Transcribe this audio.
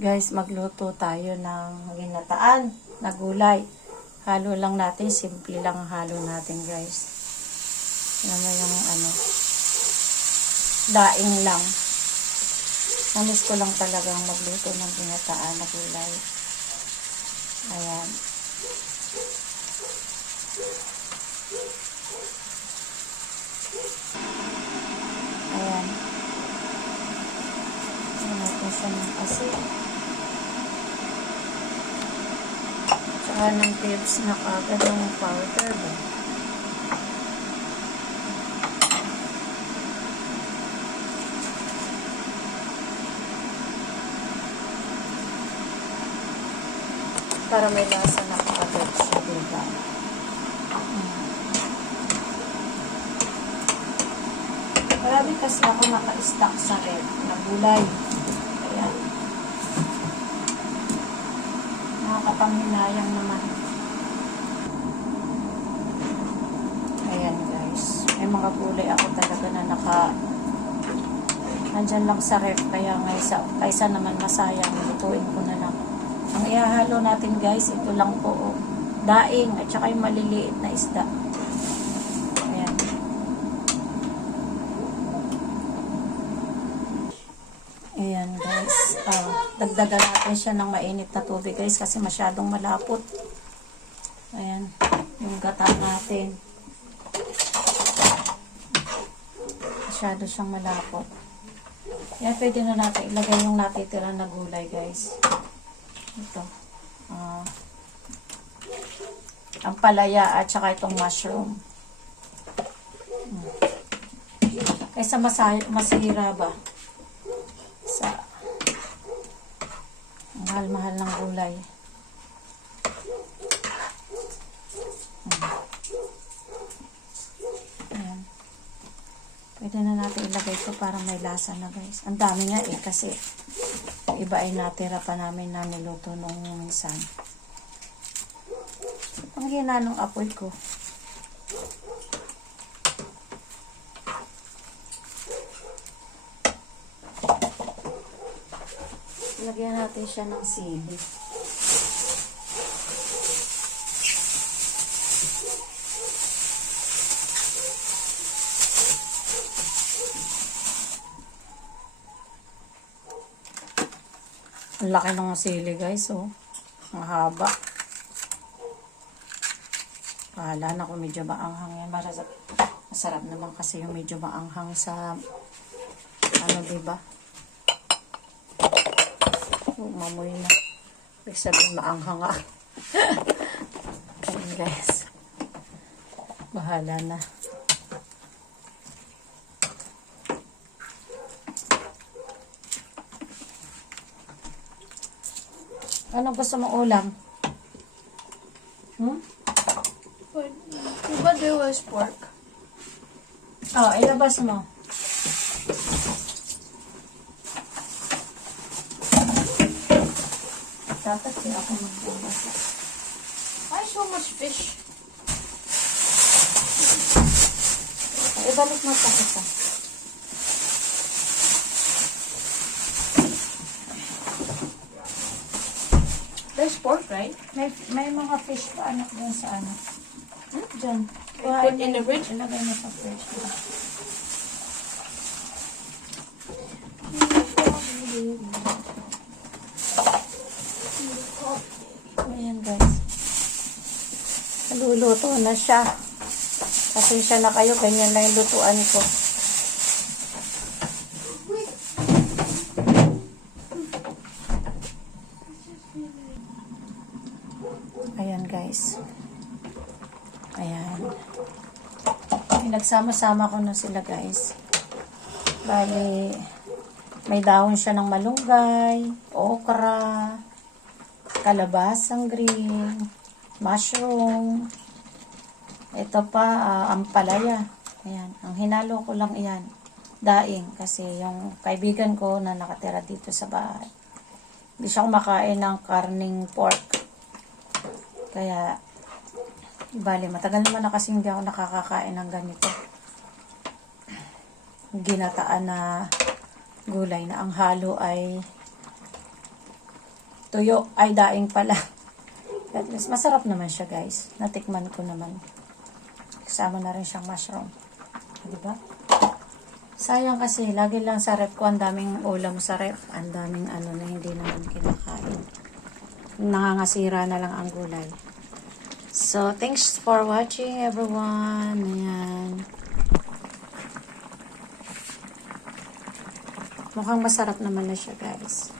Guys, magluto tayo ng ginataan na gulay. Halo lang natin, simple lang ang halo natin, guys. Yan na yung daing lang. Namiss ko lang talagang magluto ng ginataan na gulay. Ayan. Ayan. Ayan natin siya ng asin. Tsaka ng cubes na kagad ng powder ba. Para may lasa na kagad siya, diba? Marami kasi ako naka-stock sa ref na gulay. Ayan. Nakakapanghinayang naman. Ayan, guys. May mga gulay ako talaga na nandyan lang sa ref. Kaya kaysa naman masayang, lutuin ko na lang. Ang ihahalo natin, guys, ito lang po. Oh. Daing at saka yung maliliit na isda. Ayan. Ayan, guys. Dagdagan natin siya ng mainit na tubig, guys, kasi masyadong malapot. Ayan. Yung gata natin. Masyado siyang malapot. Ayan, pwede na natin ilagay yung natitira na gulay, guys. Ito. Ang palaya at saka itong mushroom. Kaysa masira ba? Sa mahal-mahal ng gulay. Ayan. Pwede na natin ilagay ito para may lasa na, guys. Ang dami nga kasi iba ay natira pa namin na niluto nung minsan. Ang hina ng apoy ko. Lagyan natin siya ng sili. Ang laki ng sili, guys, oh. Ang haba. Pahala na kung medyo maanghang yan. Masarap naman kasi yung medyo maanghang sa diba? Mamoy na. Ibig sabihin maanghang ah. Ayan, guys. Bahala na. Ano gusto mong ulam? Diba there was pork? Oh, ilabas mo. Dapat din ako maglabas. Why so much fish? Ibalik mo sa isa. There's pork, right? May mga fish pa anak dyan sa ano. Dyan. Put in the fridge? Ilagay mo sa fridge. Ayan, guys. Luluto na siya. Pasensya na kayo. Ganyan lang yung lutuan ko. Ayan, guys. Ayan. Pinagsama-sama ko na sila, guys. Bali, may dahon siya ng malunggay, okra, kalabasang green, mushroom. Ito pa, ampalaya. Ayan. Ang hinalo ko lang iyan. Daing. Kasi yung kaibigan ko na nakatira dito sa bahay, hindi siya kumakain ng karning pork. Kaya, bali, matagal naman na kasi hindi ako nakakakain ng ganito. Ginataan na gulay na ang halo ay Tuyo. Ay, daing pala. At least, masarap naman siya, guys. Natikman ko naman. Kasama na rin siyang mushroom. Diba? Sayang kasi, lagi lang sa ref ko, ang daming ulam sa ref. Ang daming ano na hindi naman kinakain. Nangangasira na lang ang gulay. So, thanks for watching, everyone. Ayan. Mukhang masarap naman na siya, guys.